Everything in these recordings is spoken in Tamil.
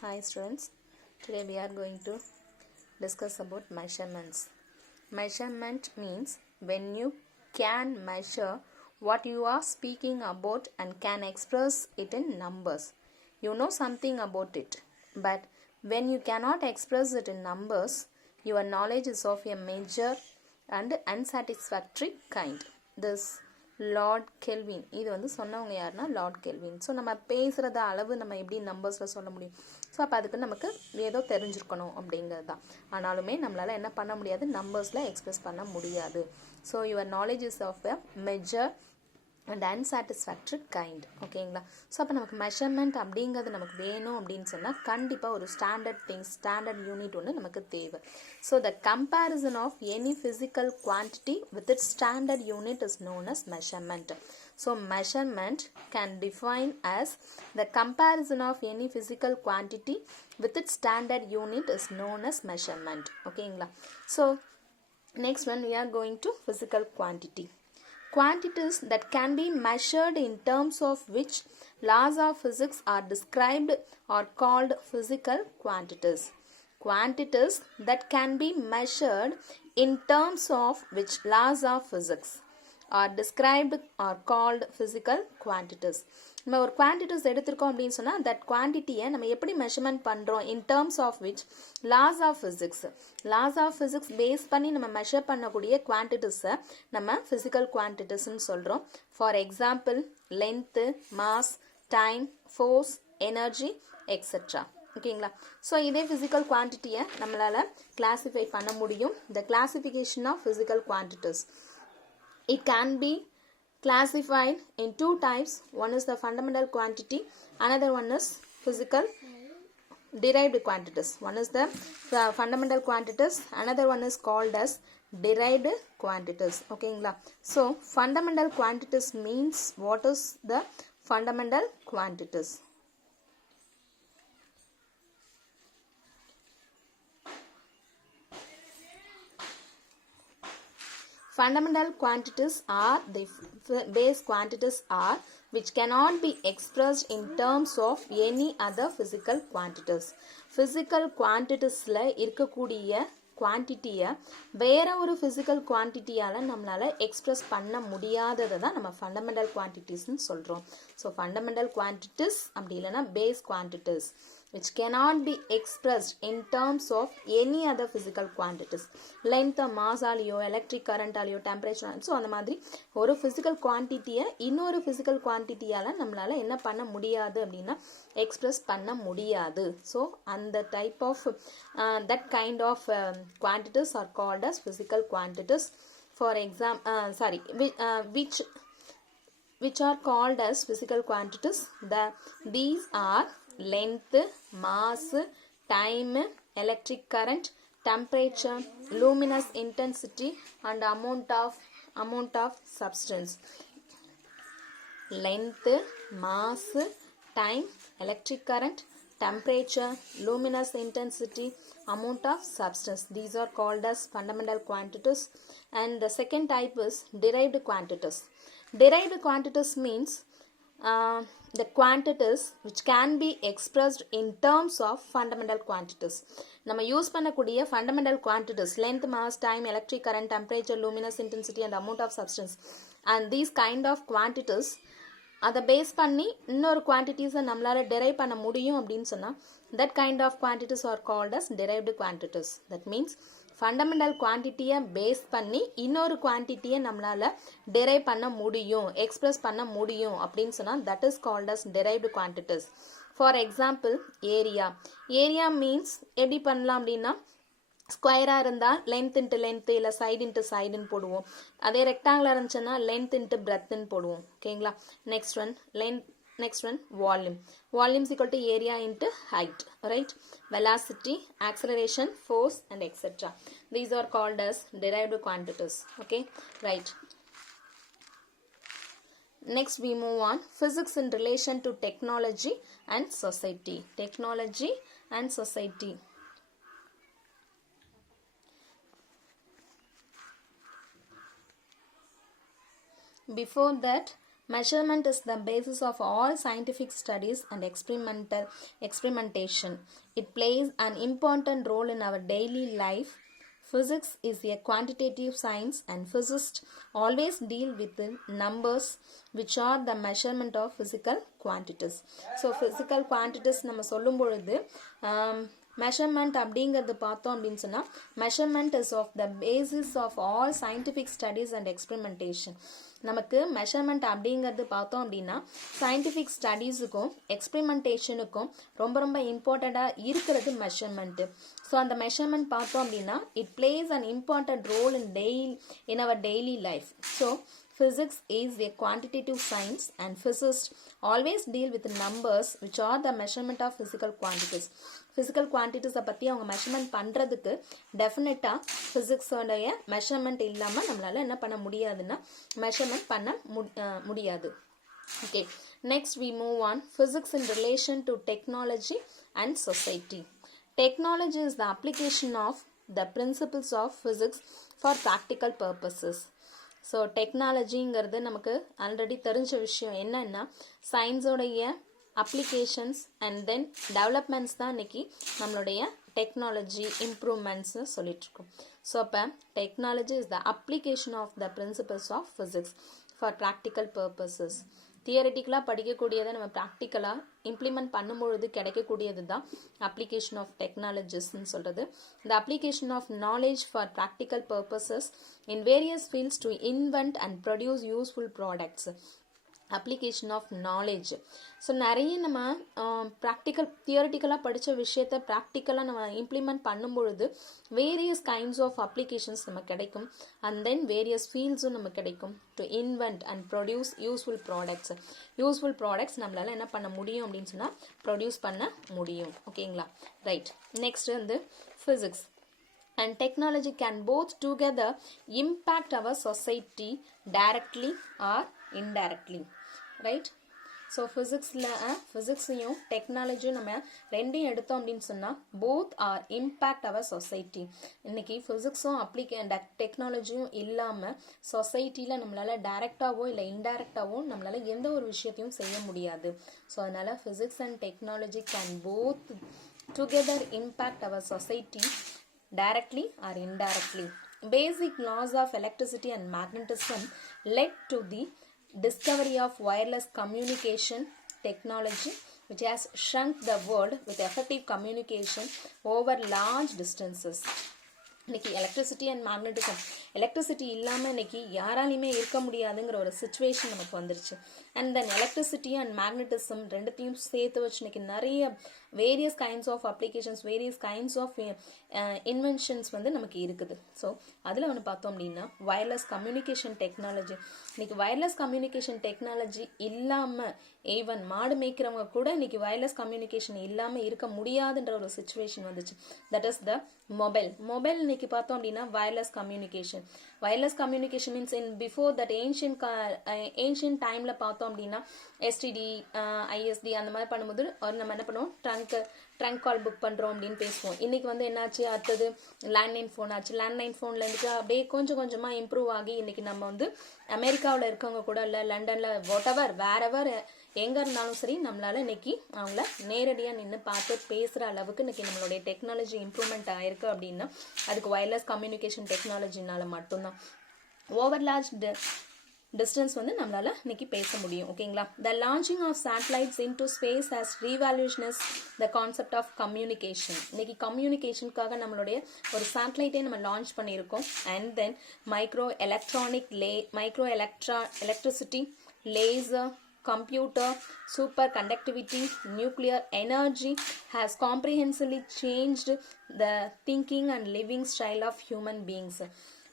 Hi students, today we are going to discuss about measurements. Measurement means when you can measure what you are speaking about and can express it in numbers. You know something about it, but when you cannot express it in numbers, your knowledge is of a major and unsatisfactory kind. This Lord kelvin இது வந்து சொன்னவங்க யாருன்னா லார்ட் கெல்வின். ஸோ நம்ம பேசுகிறத அளவு நம்ம எப்படி நம்பர்ஸில் சொல்ல முடியும்? ஸோ அப்போ அதுக்கு நமக்கு ஏதோ தெரிஞ்சிருக்கணும் அப்படிங்கிறது தான். ஆனாலுமே நம்மளால் என்ன பண்ண முடியாது, நம்பர்ஸில் எக்ஸ்பிரஸ் பண்ண முடியாது. So your knowledge is of a meagre and unsatisfactory kind. ஓகேங்களா? ஸோ அப்போ நமக்கு மெஷர்மெண்ட் அப்படிங்கிறது நமக்கு வேணும் அப்படின்னு சொன்னால் கண்டிப்பாக ஒரு ஸ்டாண்டர்ட் யூனிட் ஒன்று நமக்கு தேவை. So the comparison of any physical quantity with its standard unit is known as measurement. So measurement can define as the comparison of any physical quantity with its standard unit is known as measurement. ஓகேங்களா? So next one we are going to physical quantity. Quantities that can be measured in terms of which laws of physics are described are called physical quantities. Quantities that can be measured in terms of which laws of physics are described are called physical quantities. நம்ம ஒரு குவான்டிட்டிஸ் எடுத்திருக்கோம் அப்படின்னு சொன்னால் தட் குவான்டிட்டியை நம்ம எப்படி மெஷர்மெண்ட் பண்ணுறோம் in terms of which laws of physics base பண்ணி நம்ம மெஷர் பண்ணக்கூடிய குவான்டிட்டிஸை நம்ம ஃபிசிக்கல் குவான்டிட்டிஸ்ன்னு சொல்கிறோம். For example length, mass, time, force, energy etcetera. ஓகேங்களா? ஸோ இதே ஃபிசிக்கல் குவான்டிட்டியை நம்மளால் கிளாஸிஃபை பண்ண முடியும். The classification of physical quantities. It can be classified in two types. One is the fundamental quantity, another one is physical derived quantities. One is the fundamental quantities, another one is called as derived quantities. Okay, so fundamental quantities means what is the fundamental quantities? Fundamental quantities are the base quantities are which cannot be expressed in terms of any other physical quantities. Physical quantitiesல இருக்கக்கூடிய குவான்டிட்டியை வேற ஒரு ஃபிசிக்கல் குவான்டிட்டியால் நம்மளால் எக்ஸ்பிரஸ் பண்ண முடியாததை தான் நம்ம ஃபண்டமெண்டல் குவான்டிட்டிஸ்ன்னு சொல்கிறோம். ஸோ ஃபண்டமெண்டல் குவான்டிட்டிஸ் அப்படி இல்லைன்னா base quantities which cannot be expressed in terms of any other physical quantities. Length, mass ஆலியோ, electric current ஆலியோ, temperature. So அந்த மாதிரி ஒரு ஃபிசிக்கல் குவான்டிட்டியை இன்னொரு ஃபிசிக்கல் குவான்டிட்டியால் நம்மளால் என்ன பண்ண முடியாது அப்படின்னா எக்ஸ்பிரஸ் பண்ண முடியாது. ஸோ அந்த type of that kind of quantities are called as physical quantities. For example, which are called as physical quantities. These are length, mass, time, electric current, temperature, luminous intensity and amount of substance. Length, mass, time, electric current, temperature, luminous intensity, amount of substance. These are called as fundamental quantities. And the second type is derived quantities. Derived quantities means the quantities which can be expressed in terms of fundamental quantities. நம்ம யூஸ் பண்ணக்கூடிய fundamental quantities length, mass, time, electric current, temperature, luminous intensity and amount of substance. And these kind of quantities அதை பேஸ் பண்ணி இன்னொரு குவான்டிட்டிஸை நம்மளால் டெரைவ் பண்ண முடியும் அப்படின்னு சொன்னால் that kind of quantities are called as derived quantities. That means fundamental குவான்டிட்டியை பேஸ் பண்ணி இன்னொரு குவான்டிட்டியை நம்மளால் டெரைவ் பண்ண முடியும், எக்ஸ்பிரஸ் பண்ண முடியும் அப்படின்னு சொன்னால் that is called as derived quantities. For example area means எப்படி பண்ணலாம் அப்படின்னா ஸ்கொயராக இருந்தால் லென்த் இன்ட்டு லென்த்து இல்லை சைடு இன்ட்டு சைடுன்னு போடுவோம். அதே ரெக்டாங்குலர் இருந்துச்சுன்னா லென்த் இன்ட்டு பிரெத்துன்னு போடுவோம். ஓகேங்களா? Next one volume is equal to area into height, right? Velocity, acceleration, force and etc. These are called as derived quantities. Okay, right. Next we move on physics in relation to technology and society. Before that, Measurement is the basis of all scientific studies and experimentation. It plays an important role in our daily life. Physics is a quantitative science and physicists always deal with the numbers which are the measurement of physical quantities. So physical quantities நம்ம சொல்லும் பொழுது measurement அப்படிங்கிறது பார்த்தோம் அப்படின்னு சொன்னா measurement is of the basis of all scientific studies and experimentation. நமக்கு மெஷர்மெண்ட் அப்படிங்கிறது பார்த்தோம் அப்படின்னா சயின்டிஃபிக் ஸ்டடீஸுக்கும் எக்ஸ்பெரிமெண்டேஷனுக்கும் ரொம்ப ரொம்ப இம்பார்ட்டண்ட்டாக இருக்கிறது மெஷர்மெண்ட்டு. ஸோ அந்த மெஷர்மெண்ட் பார்த்தோம் அப்படின்னா it plays an important role in our daily life. So physics is a quantitative science and physicists always deal with numbers which are the measurement of physical quantities. Physical quantities பற்றி அவங்க மெஷர்மெண்ட் பண்ணுறதுக்கு டெஃபினட்டாக ஃபிசிக்ஸோடைய மெஷர்மெண்ட் இல்லாமல் நம்மளால் என்ன பண்ண முடியாதுன்னா மெஷர்மெண்ட் பண்ண முடியாது. Okay, next we move on. Physics in relation to technology and society. Technology is the application of the principles of physics for practical purposes. So டெக்னாலஜிங்கிறது நமக்கு ஆல்ரெடி தெரிஞ்ச விஷயம் என்னன்னா சயின்ஸோடைய அப்ளிகேஷன்ஸ் அண்ட் தென் டெவலப்மெண்ட்ஸ் தான் இன்னைக்கு நம்மளுடைய டெக்னாலஜி இம்ப்ரூவ்மெண்ட்ஸ்னு சொல்லிட்டுருக்கோம். ஸோ அப்போ technology is the application of the principles of physics for practical purposes. தியரிட்டிக்கலாக படிக்கக்கூடியதை நம்ம ப்ராக்டிக்கலாக இம்ப்ளிமெண்ட் பண்ணும்பொழுது கிடைக்கக்கூடியது தான் அப்ளிகேஷன் ஆஃப் டெக்னாலஜிஸ்ன்னு சொல்கிறது. The application of knowledge for practical purposes in various fields to invent and produce useful products. Application of knowledge. So நிறைய நம்ம ப்ராக்டிக்கல் தியரிட்டிக்கலாக படித்த விஷயத்த ப்ராக்டிக்கலாக நம்ம இம்ப்ளிமெண்ட் பண்ணும்பொழுது வேரியஸ் கைண்ட்ஸ் ஆஃப் அப்ளிகேஷன்ஸ் நமக்கு கிடைக்கும் அண்ட் தென் வேரியஸ் ஃபீல்ட்ஸும் நமக்கு கிடைக்கும் to invent and produce useful products. Useful products நம்மளால் என்ன பண்ண முடியும் அப்படின்னு சொன்னால் ப்ரொடியூஸ் பண்ண முடியும். ஓகேங்களா, ரைட். நெக்ஸ்ட் வந்து physics and technology can both together impact our society directly or indirectly, right? So ஃபிசிக்ஸையும் டெக்னாலஜியும் நம்ம ரெண்டையும் எடுத்தோம் அப்படின்னு சொன்னால் both are impact our society. இன்னைக்கு ஃபிசிக்ஸும் டெக்னாலஜியும் இல்லாமல் சொசைட்டியில் நம்மளால் டைரெக்டாகவோ இல்லை இன்டைரக்டாகவோ நம்மளால் எந்த ஒரு விஷயத்தையும் செய்ய முடியாது. ஸோ அதனால் physics and technology can both together impact our society directly or indirectly. Basic laws of electricity and magnetism led to the discovery of wireless communication technology, which has shrunk the world with effective communication over large distances. இன்னைக்கு எலக்ட்ரிசிட்டி அண்ட் மேக்னட்டிசம், எலக்ட்ரிசிட்டி இல்லாமல் இன்னைக்கு யாராலையுமே இருக்க முடியாதுங்கிற ஒரு சுச்சுவேஷன் நமக்கு வந்துருச்சு. And then electricity and magnetism ரெண்டுத்தையும் சேர்த்து வச்சு இன்னைக்கு நிறைய various kinds of applications, various kinds of inventions வந்து நமக்கு இருக்குது. ஸோ அதில் ஒன்று பார்த்தோம் அப்படின்னா வயர்லெஸ் கம்யூனிகேஷன் டெக்னாலஜி. இன்னைக்கு வயர்லெஸ் கம்யூனிகேஷன் டெக்னாலஜி இல்லாமல் ஈவன் மாடு மேய்க்கிறவங்க கூட இன்னைக்கு வயர்லெஸ் கம்யூனிகேஷன் இல்லாமல் இருக்க முடியாதுன்ற ஒரு சுச்சுவேஷன் வந்துச்சு. That is the mobile. Mobile இன்னைக்கு பார்த்தோம் அப்படின்னா wireless communication. Wireless communication means in before that ancient டைமில் பார்த்தோம் அப்படின்னா எஸ்டிடி, ஐஎஸ்டி அந்த மாதிரி பண்ணும்போது நம்ம என்ன பண்ணுவோம், ட்ரங்க் கால் புக் பண்ணுறோம் அப்படின்னு பேசுவோம். இன்றைக்கி வந்து என்னாச்சு, அடுத்தது லேண்ட்லைன் ஃபோன் ஆச்சு. லேண்ட்லைன் ஃபோனில் இருந்துட்டு அப்படியே கொஞ்சம் கொஞ்சமாக இம்ப்ரூவ் ஆகி இன்றைக்கி நம்ம வந்து அமெரிக்காவில் இருக்கவங்க கூட இல்லை லண்டனில் வாட்டெவர் வேறெவர் எங்கே இருந்தாலும் சரி நம்மளால் இன்னைக்கு அவங்கள நேரடியாக நின்று பார்த்து பேசுகிற அளவுக்கு இன்னைக்கு நம்மளுடைய டெக்னாலஜி இம்ப்ரூவ்மெண்ட் ஆயிருக்கு அப்படின்னா அதுக்கு வயர்லெஸ் கம்யூனிகேஷன் டெக்னாலஜினால மட்டும்தான். ஓவர் லார்ஜ் டிஸ்டன்ஸ் வந்து நம்மளால இன்னைக்கு பேச முடியும். ஓகேங்களா. The launching of satellites into space has revolutionise the concept of communication. இன்னைக்கு கம்யூனிகேஷனுக்காக நம்மளுடைய ஒரு சேட்டலைட்டே நம்ம லான்ச் பண்ணியிருக்கோம். And then electricity, laser, computer, superconductivity, nuclear energy has comprehensively changed the thinking and living style of human beings.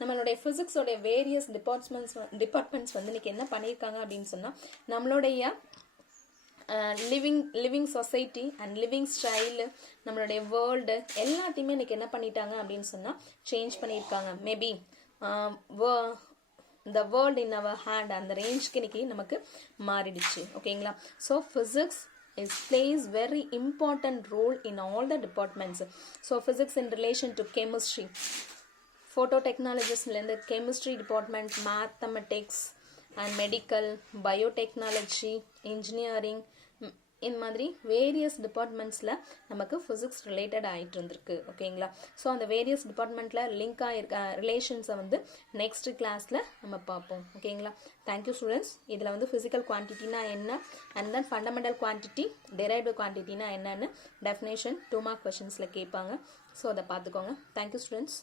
நம்மளுடைய ஃபிசிக்ஸோடைய வேரியஸ் டிபார்ட்மெண்ட்ஸ் வந்து இன்னைக்கு என்ன பண்ணியிருக்காங்க அப்படின்னு சொன்னால் நம்மளுடைய living society and living style, நம்மளுடைய வேர்ல்டு எல்லாத்தையுமே இன்னைக்கு என்ன பண்ணிட்டாங்க அப்படின்னு சொன்னால் சேஞ்ச் பண்ணியிருக்காங்க. Maybe the world in our hand அந்த ரேஞ்சுக்கு இன்னைக்கு நமக்கு மாறிடுச்சு. ஓகேங்களா. So physics plays very important role in all the departments. So physics in relation to chemistry, phototechnologies, chemistry department, mathematics, and medical, biotechnology, engineering, இந்த மாதிரி வேரியஸ் டிபார்ட்மெண்ட்ஸில் நமக்கு ஃபிசிக்ஸ் ரிலேட்டட் ஆகிட்டு இருந்திருக்கு. ஓகேங்களா? ஸோ அந்த வேரியஸ் டிபார்ட்மெண்ட்டில் லிங்க் ஆகிருக்க ரிலேஷன்ஸை வந்து நெக்ஸ்ட் கிளாஸில் நம்ம பார்ப்போம். ஓகேங்களா? Thank you students. இதில் வந்து ஃபிசிக்கல் குவான்டிட்டினா என்ன, அண்ட் தென் ஃபண்டமெண்டல் குவான்டிட்டி, டெரைவ்டு குவான்டிட்டினா என்னன்னு டெஃபினேஷன் 2 மார்க் கொஷின்ஸில் கேட்பாங்க. ஸோ அதை பார்த்துக்கோங்க. Thank you students.